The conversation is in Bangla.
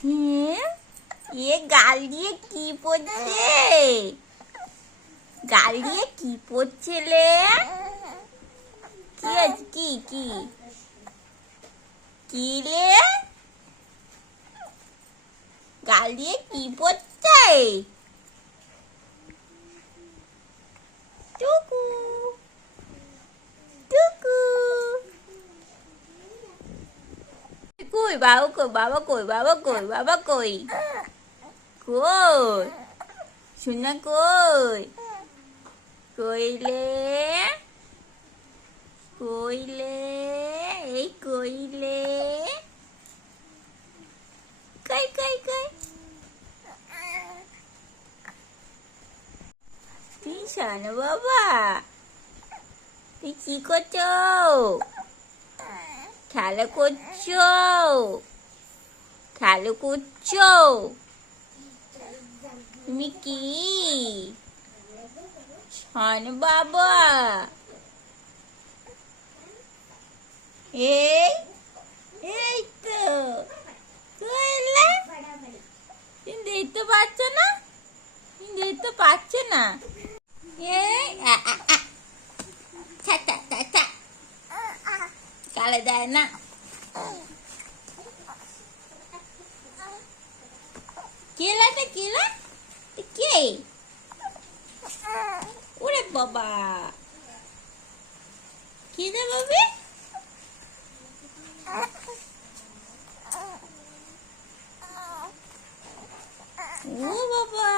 এ গাল দিয়ে কি পড়ছে? গাল দিয়ে কি পড়ছে লে? কি আছে কি কি? কি লে গাল দিয়ে কি পড়ছে? কই বাবা কই বাবা কই বাবা কই বাবা কই কই শোনা কই কইলে কইলে এই কইলে কই কই কই তুই শোনো বাবা তুই কি করছ খেলা করছ? খেলা করছ? তুমি কি? শোন বাবা। এই এই তো। দেখতে পাচ্ছ না? দেখতে পাচ্ছ না? কালে দেয় না কেলাটা কেলা কে ওরে বাবা কি রে বাবি ও বাবা